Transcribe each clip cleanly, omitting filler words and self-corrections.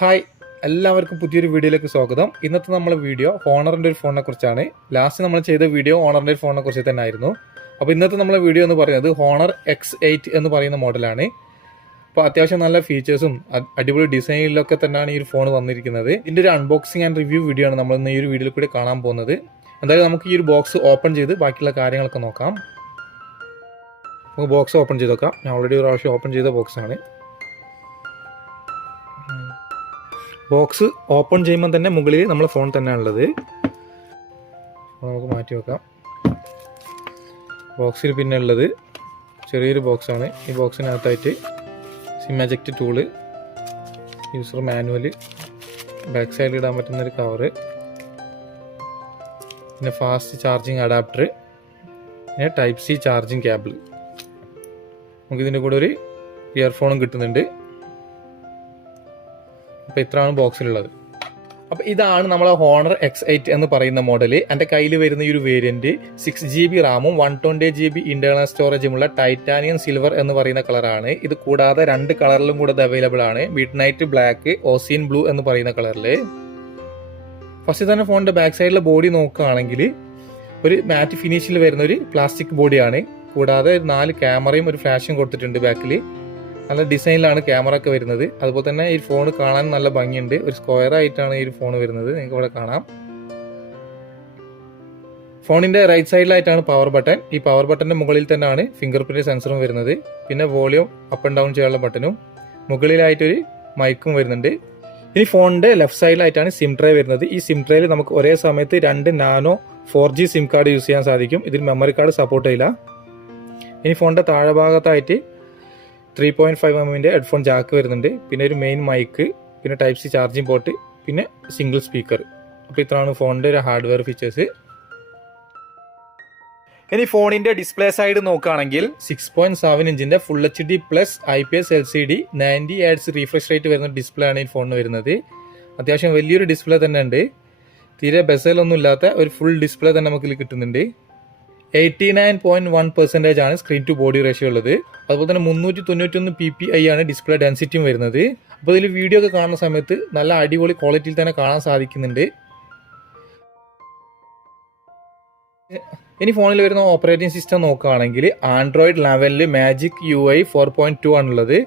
Hi, എല്ലാവർക്കും പുതിയൊരു വീഡിയോയിലേക്ക് സ്വാഗതം. ഇന്നത്തെ നമ്മളെ വീഡിയോ ഹോണറിൻ്റെ ഒരു ഫോണിനെ കുറിച്ചാണ്. ലാസ്റ്റ് നമ്മൾ ചെയ്ത വീഡിയോ ഹോണറിൻ്റെ ഒരു ഫോണിനെ കുറിച്ച് തന്നെ ആയിരുന്നു. അപ്പോൾ ഇന്നത്തെ നമ്മളെ വീഡിയോ എന്ന് പറയുന്നത് ഹോണർ X8 എന്ന് പറയുന്ന മോഡലാണ്. അപ്പോൾ അത്യാവശ്യം നല്ല ഫീച്ചേഴ്സും അടിപൊളി ഡിസൈനിലൊക്കെ തന്നെയാണ് ഈ ഒരു ഫോൺ വന്നിരിക്കുന്നത്. ഇതിൻ്റെ ഒരു അൺബോക്സിങ് ആൻഡ് റിവ്യൂ വീഡിയോ ആണ് നമ്മൾ ഇന്ന് ഈ ഒരു വീഡിയോയിൽ കൂടി കാണാൻ പോകുന്നത്. എന്തായാലും നമുക്ക് ഈ ഒരു ബോക്സ് ഓപ്പൺ ചെയ്ത് ബാക്കിയുള്ള കാര്യങ്ങളൊക്കെ നോക്കാം. നമുക്ക് ബോക്സ് ഓപ്പൺ ചെയ്ത് നോക്കാം. ഞാൻ ഓൾറെഡി ഒരു പ്രാവശ്യം ഓപ്പൺ ചെയ്ത ബോക്സാണ്. ബോക്സ് ഓപ്പൺ ചെയ്യുമ്പോൾ തന്നെ മുകളിൽ നമ്മൾ ഫോൺ തന്നെയാണുള്ളത്. നമുക്ക് മാറ്റി വെക്കാം. ബോക്സിൽ പിന്നെ ഉള്ളത് ചെറിയൊരു ബോക്സാണ്. ഈ ബോക്സിനകത്തായിട്ട് SIM eject tool, user manual, back സൈഡിൽ ഇടാൻ പറ്റുന്നൊരു കവറ്, പിന്നെ ഫാസ്റ്റ് ചാർജിങ് അഡാപ്റ്റർ, പിന്നെ ടൈപ്പ് സി ചാർജിങ് കേബിൾ. നമുക്കിതിൻ്റെ കൂടെ ഒരു ഇയർഫോണും കിട്ടുന്നുണ്ട്. അപ്പോൾ ഇത്രയാണ് ബോക്സിലുള്ളത്. അപ്പോൾ ഇതാണ് നമ്മളെ ഹോണർ X8 എന്ന് പറയുന്ന മോഡൽ. എൻ്റെ കയ്യിൽ വരുന്ന ഈ ഒരു വേരിയൻറ്റ് 6GB റാമും 128GB ഇൻറ്റേർണൽ സ്റ്റോറേജുമുള്ള ടൈറ്റാനിയം സിൽവർ എന്ന് പറയുന്ന കളറാണ്. ഇത് കൂടാതെ 2 കളറിലും കൂടെ അവൈലബിൾ ആണ്. മിഡ് നൈറ്റ് ബ്ലാക്ക്, ഓസിയൻ ബ്ലൂ എന്ന് പറയുന്ന കളറിൽ. ഫസ്റ്റ് തന്നെ ഫോണിൻ്റെ ബാക്ക് സൈഡിലെ ബോഡി നോക്കുകയാണെങ്കിൽ ഒരു മാറ്റ് ഫിനിഷിൽ വരുന്ന ഒരു പ്ലാസ്റ്റിക് ബോഡിയാണ്. കൂടാതെ 4 ക്യാമറയും ഒരു ഫ്ലാഷും കൊടുത്തിട്ടുണ്ട് ബാക്കിൽ. നല്ല ഡിസൈനിലാണ് ക്യാമറ ഒക്കെ വരുന്നത്. അതുപോലെ തന്നെ ഈ ഫോൺ കാണാൻ നല്ല ഭംഗിയുണ്ട്. ഒരു സ്ക്വയർ ആയിട്ടാണ് ഈ ഫോൺ വരുന്നത്. നിങ്ങൾക്ക് ഇവിടെ കാണാം. ഫോണിന്റെ റൈറ്റ് സൈഡിലായിട്ടാണ് പവർ ബട്ടൺ. ഈ പവർ ബട്ടന്റെ മുകളിൽ തന്നെയാണ് ഫിംഗർ പ്രിന്റ് സെൻസറും വരുന്നത്. പിന്നെ വോളിയം അപ്പ് ആൻഡ് ഡൗൺ ചെയ്യാനുള്ള ബട്ടനും, മുകളിലായിട്ടൊരു മൈക്കും വരുന്നുണ്ട്. ഇനി ഫോണിന്റെ ലെഫ്റ്റ് സൈഡിലായിട്ടാണ് സിം ട്രേ വരുന്നത്. ഈ സിം ട്രേയിൽ നമുക്ക് ഒരേ സമയത്ത് 2 nano 4G SIM card use ചെയ്യാൻ സാധിക്കും. ഇതിൽ മെമ്മറി കാർഡ് സപ്പോർട്ട് ചെയ്യില്ല. ഇനി ഫോണിന്റെ താഴെ ഭാഗത്തായിട്ട് 3.5mm ഹെഡ്ഫോൺ ജാക്ക് വരുന്നുണ്ട്. പിന്നെ ഒരു മെയിൻ മൈക്ക്, പിന്നെ ടൈപ്പ് സി ചാർജിങ് പോർട്ട്, പിന്നെ സിംഗിൾ സ്പീക്കർ. അപ്പോൾ ഇത്രയാണ് ഫോണിൻ്റെ ഒരു ഹാർഡ്വെയർ ഫീച്ചേഴ്സ്. ഇനി ഫോണിൻ്റെ ഡിസ്പ്ലേ സൈഡ് നോക്കുകയാണെങ്കിൽ 6.7 ഇഞ്ചിൻ്റെ full HD+ IPS LCD 90 Hz refresh rate വരുന്ന ഡിസ്പ്ലേ ആണ് ഈ ഫോണിന് വരുന്നത്. അത്യാവശ്യം വലിയൊരു ഡിസ്പ്ലേ തന്നെ ഉണ്ട്. തീരെ ബെസലൊന്നും ഇല്ലാത്ത ഒരു ഫുൾ ഡിസ്പ്ലേ തന്നെ നമുക്ക് കിട്ടുന്നുണ്ട്. 89.1% ആണ് സ്ക്രീൻ ടു ബോഡി റേഷ്യോ ഉള്ളത്. അതുപോലെ തന്നെ 391 ppi ആണ് ഡിസ്പ്ലേ ഡെൻസിറ്റിയും വരുന്നത്. അപ്പോൾ ഇതിൽ വീഡിയോ ഒക്കെ കാണുന്ന സമയത്ത് നല്ല അടിപൊളി ക്വാളിറ്റിയിൽ തന്നെ കാണാൻ സാധിക്കുന്നുണ്ട്. ഇനി ഫോണിൽ വരുന്ന ഓപ്പറേറ്റിംഗ് സിസ്റ്റം നോക്കുകയാണെങ്കിൽ ആൻഡ്രോയിഡ് 11 മാജിക് UI 4.2 ആണുള്ളത്.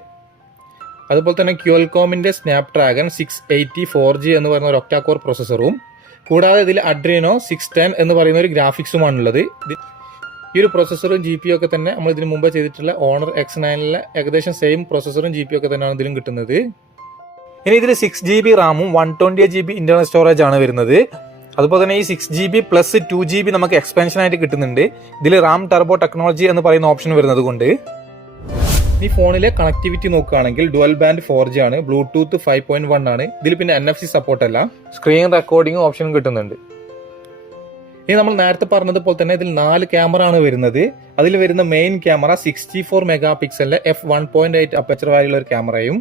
അതുപോലെ തന്നെ ക്വാൽകോമിൻ്റെ സ്നാപ്ഡ്രാഗൺ 680 4G എന്ന് പറയുന്ന ഒരു ഒക്ടാ കോർ പ്രോസസ്സറും, കൂടാതെ ഇതിൽ അഡ്രീനോ 610 എന്ന് പറയുന്ന ഒരു ഗ്രാഫിക്സുമാണുള്ളത്. ഈ ഒരു പ്രോസസ്സറും GPU ഒക്കെ തന്നെ നമ്മൾ ഇതിന് മുമ്പ് ചെയ്തിട്ടുള്ള ഹോണർ X9 ഏകദേശം സെയിം പ്രോസസ്സറും GPU ഒക്കെ തന്നെയാണ് ഇതിലും കിട്ടുന്നത്. ഇനി ഇതിൽ 6GB റാമും 128GB ഇന്റർണൽ സ്റ്റോറേജ് ആണ് വരുന്നത്. അതുപോലെ തന്നെ ഈ 6GB + 2GB നമുക്ക് എക്സ്പാൻഷൻ ആയിട്ട് കിട്ടുന്നുണ്ട്. ഇതിൽ റാം ടർബോ ടെക്നോളജി എന്ന് പറയുന്ന ഓപ്ഷൻ വരുന്നത് കൊണ്ട്. ഈ ഫോണിലെ കണക്ടിവിറ്റി നോക്കുകയാണെങ്കിൽ ഡുവൽ ബാൻഡ് 4G ആണ്, ബ്ലൂടൂത്ത് 5.1 ആണ്. ഇതിൽ പിന്നെ NFC സപ്പോർട്ട് അല്ല. സ്ക്രീൻ റെക്കോർഡിംഗ് ഓപ്ഷനും കിട്ടുന്നുണ്ട്. ഇനി നമ്മൾ നേരത്തെ പറഞ്ഞതുപോലെ തന്നെ ഇതിൽ 4 ക്യാമറ ആണ് വരുന്നത്. അതിൽ വരുന്ന മെയിൻ ക്യാമറ 64 മെഗാപിക്സലിലെ f1.8 അപ്പച്ചർ വാല്യുള്ള ഒരു ക്യാമറയും,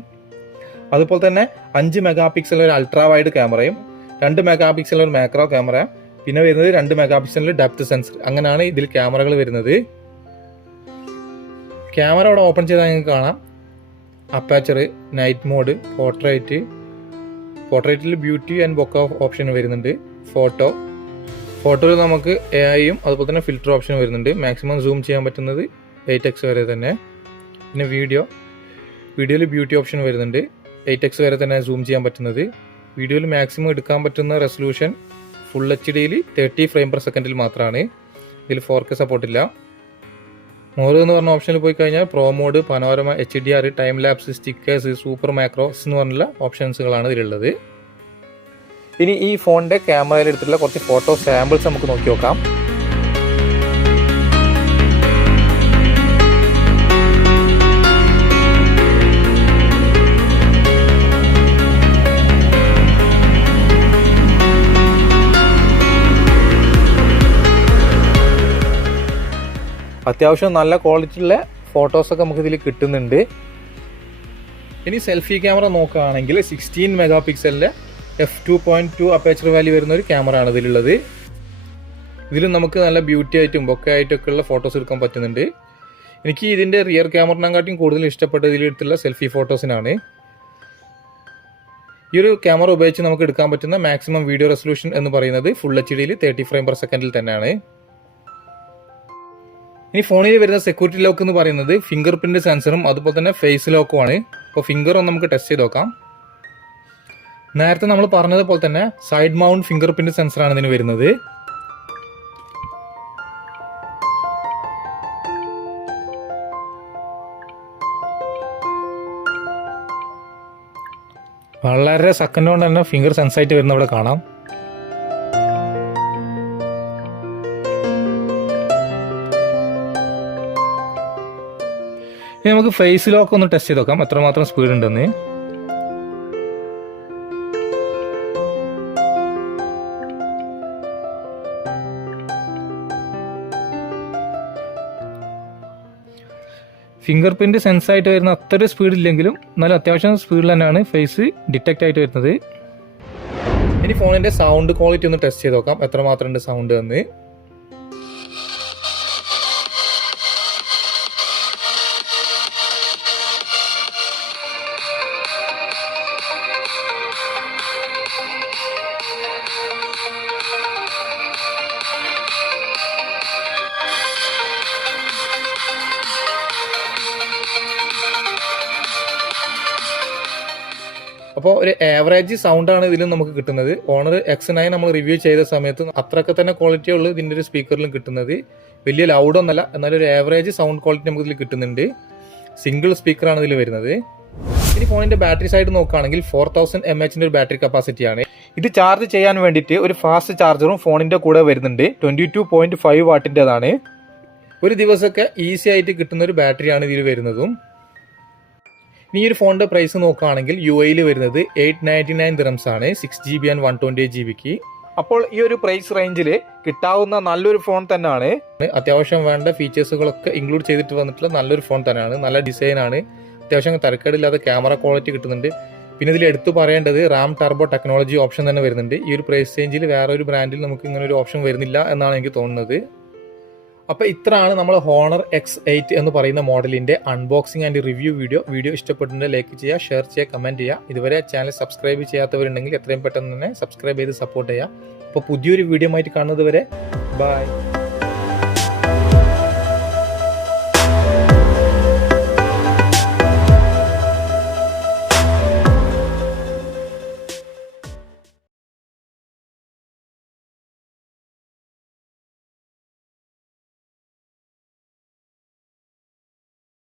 അതുപോലെ തന്നെ 5 മെഗാപിക്സലിലെ ഒരു അൾട്രാ വൈഡ് ക്യാമറയും, 2 മെഗാപിക്സലിലെ ഒരു മാക്രോ ക്യാമറ, പിന്നെ വരുന്നത് 2 മെഗാപിക്സലിലെ ഡെപ്ത് സെൻസർ. അങ്ങനെയാണ് ഇതിൽ ക്യാമറകൾ വരുന്നത്. ക്യാമറ അവിടെ ഓപ്പൺ ചെയ്താൽ നിങ്ങൾക്ക് കാണാം അപ്പാച്ചർ, നൈറ്റ് മോഡ്, പോർട്രേറ്റിൽ ബ്യൂട്ടി ആൻഡ് ബൊക്ക ഓപ്ഷൻ വരുന്നുണ്ട്. ഫോട്ടോയിൽ നമുക്ക് AIയും അതുപോലെ തന്നെ ഫിൽറ്റർ ഓപ്ഷൻ വരുന്നുണ്ട്. മാക്സിമം സൂം ചെയ്യാൻ പറ്റുന്നത് 8x വരെ തന്നെ. പിന്നെ വീഡിയോയിൽ ബ്യൂട്ടി ഓപ്ഷൻ വരുന്നുണ്ട്. 8x വരെ തന്നെ സൂം ചെയ്യാൻ പറ്റുന്നത്. വീഡിയോയിൽ മാക്സിമം എടുക്കാൻ പറ്റുന്ന റെസൊല്യൂഷൻ ഫുൾ HDയിൽ 30 ഫ്രെയിം/സെക്കൻഡിൽ മാത്രമാണ്. ഇതിൽ 4K സപ്പോർട്ടില്ല. മോഡ് എന്ന് പറഞ്ഞ ഓപ്ഷനിൽ പോയി കഴിഞ്ഞാൽ pro mode, panorama, HDR, time lapse, stickers, super macros എന്ന് പറഞ്ഞുള്ള ഓപ്ഷൻസുകളാണ് ഇതിലുള്ളത്. ഇനി ഈ ഫോണിന്റെ ക്യാമറയിൽ എടുത്തിട്ടുള്ള കുറച്ച് ഫോട്ടോ സാമ്പിൾസ് നമുക്ക് നോക്കി നോക്കാം. അത്യാവശ്യം നല്ല ക്വാളിറ്റിയുള്ള ഫോട്ടോസൊക്കെ നമുക്ക് ഇതിൽ കിട്ടുന്നുണ്ട്. ഇനി സെൽഫി ക്യാമറ നോക്കുകയാണെങ്കിൽ 16 മെഗാപിക്സലിൻ്റെ f2.2 അപ്പേച്ചർ വാല്യൂ വരുന്ന ഒരു ക്യാമറ ആണ് ഇതിലുള്ളത്. ഇതിലും നമുക്ക് നല്ല ബ്യൂട്ടി ആയിട്ടും ബൊക്കെ ആയിട്ടൊക്കെ ഉള്ള ഫോട്ടോസ് എടുക്കാൻ പറ്റുന്നുണ്ട്. എനിക്ക് ഇതിൻ്റെ റിയർ ക്യാമറനെക്കാട്ടിയും കൂടുതൽ ഇഷ്ടപ്പെട്ട ഇതിലെടുത്തുള്ള സെൽഫി ഫോട്ടോസിനാണ്. ഈ ഒരു ക്യാമറ ഉപയോഗിച്ച് നമുക്ക് എടുക്കാൻ പറ്റുന്ന മാക്സിമം വീഡിയോ റെസൊല്യൂഷൻ എന്ന് പറയുന്നത് ഫുൾ HD 30 ഫ്രെയിം പെർ സെക്കൻഡിൽ തന്നെയാണ്. ഇനി ഫോണിൽ വരുന്ന സെക്യൂരിറ്റി ലോക്ക് എന്ന് പറയുന്നത് ഫിംഗർ പ്രിന്റ് സെൻസറും അതുപോലെ തന്നെ ഫേസ് ലോക്കുമാണ്. അപ്പോൾ ഫിംഗർ ഒന്ന് നമുക്ക് ടെസ്റ്റ് ചെയ്ത് നോക്കാം. നേരത്തെ നമ്മൾ പറഞ്ഞതുപോലെ തന്നെ സൈഡ് മൗണ്ട് ഫിംഗർ പ്രിന്റ് സെൻസറാണ് ഇതിന് വരുന്നത്. വളരെ സെക്കൻഡ് കൊണ്ട് തന്നെ ഫിംഗർ സെൻസ് ആയിട്ട് വരുന്ന ഇവിടെ കാണാം. ഇനി നമുക്ക് ഫേസ് ലോക്ക് ഒന്ന് ടെസ്റ്റ് ചെയ്ത് നോക്കാം എത്രമാത്രം സ്പീഡ് ഉണ്ടെന്ന്. ഫിംഗർ പ്രിന്റ് സെൻസ് ആയിട്ട് വരുന്ന അത്ര സ്പീഡ് ഇല്ലെങ്കിലും എന്നാലും അത്യാവശ്യം സ്പീഡിൽ തന്നെയാണ് ഫേസ് ഡിറ്റക്റ്റ് ആയിട്ട് വരുന്നത്. ഇനി ഫോണിന്റെ സൗണ്ട് ക്വാളിറ്റി ഒന്ന് ടെസ്റ്റ് ചെയ്ത് നോക്കാം എത്രമാത്രം ഉണ്ട് സൗണ്ട് എന്ന്. അപ്പോൾ ഒരു ആവറേജ് സൗണ്ടാണ് ഇതിലും നമുക്ക് കിട്ടുന്നത്. ഓണർ X9 നമ്മൾ റിവ്യൂ ചെയ്ത സമയത്ത് അത്രയൊക്കെ തന്നെ ക്വാളിറ്റി ഉള്ളൂ ഇതിൻ്റെ ഒരു സ്പീക്കറിലും കിട്ടുന്നത്. വലിയ ലൗഡൊന്നല്ല, എന്നാലും ഒരു ആവറേജ് സൗണ്ട് ക്വാളിറ്റി നമുക്ക് ഇതിൽ കിട്ടുന്നുണ്ട്. സിംഗിൾ സ്പീക്കറാണ് ഇതിൽ വരുന്നത്. ഇനി ഫോണിന്റെ ബാറ്ററി സൈഡ് നോക്കുകയാണെങ്കിൽ 4000 mAh ഒരു ബാറ്ററി കപ്പാസിറ്റിയാണ്. ഇത് ചാർജ് ചെയ്യാൻ വേണ്ടിയിട്ട് ഒരു ഫാസ്റ്റ് ചാർജറും ഫോണിന്റെ കൂടെ വരുന്നുണ്ട്. 22.5 വാട്ടിൻ്റെതാണ്. ഒരു ദിവസമൊക്കെ ഈസി ആയിട്ട് കിട്ടുന്ന ഒരു ബാറ്ററിയാണ് ഇതിൽ വരുന്നതും. ഇനി ഈ ഒരു ഫോണിന്റെ പ്രൈസ് നോക്കുകയാണെങ്കിൽ UAE വരുന്നത് 899 ദിറംസ് ആണ് 6GB ആൻഡ് 128GB. അപ്പോൾ ഈ ഒരു പ്രൈസ് റേഞ്ചിൽ കിട്ടാവുന്ന നല്ലൊരു ഫോൺ തന്നെയാണ്. അത്യാവശ്യം വേണ്ട ഫീച്ചേഴ്സുകളൊക്കെ ഇൻക്ലൂഡ് ചെയ്തിട്ട് വന്നിട്ടുള്ള നല്ലൊരു ഫോൺ തന്നെയാണ്. നല്ല ഡിസൈനാണ്, അത്യാവശ്യം തരക്കേടില്ലാതെ ക്യാമറ ക്വാളിറ്റി കിട്ടുന്നുണ്ട്. പിന്നെ ഇതിൽ എടുത്തു പറയേണ്ടത് റാം ടർബോ ടെക്നോളജി ഓപ്ഷൻ തന്നെ വരുന്നുണ്ട്. ഈ ഒരു പ്രൈസ് റേഞ്ചിൽ വേറെ ഒരു ബ്രാൻഡിൽ നമുക്ക് ഇങ്ങനെ ഒരു ഓപ്ഷൻ വരുന്നില്ല എന്നാണ് എനിക്ക് തോന്നുന്നത്. അപ്പോൾ ഇത്രയാണ് നമ്മൾ ഹോണർ X8 എന്ന് പറയുന്ന മോഡലിന്റെ അൺബോക്സിംഗ് ആൻഡ് റിവ്യൂ വീഡിയോ ഇഷ്ടപ്പെട്ടിട്ടുണ്ടെങ്കിൽ ലൈക്ക് ചെയ്യുക, ഷെയർ ചെയ്യുക, കമന്റ് ചെയ്യുക. ഇതുവരെ ചാനൽ സബ്സ്ക്രൈബ് ചെയ്യാത്തവരുണ്ടെങ്കിൽ എത്രയും പെട്ടെന്ന് തന്നെ സബ്സ്ക്രൈബ് ചെയ്ത് സപ്പോർട്ട് ചെയ്യുക. അപ്പോൾ പുതിയൊരു വീഡിയോ ആയിട്ട് കാണുന്നത് വരെ ബൈ.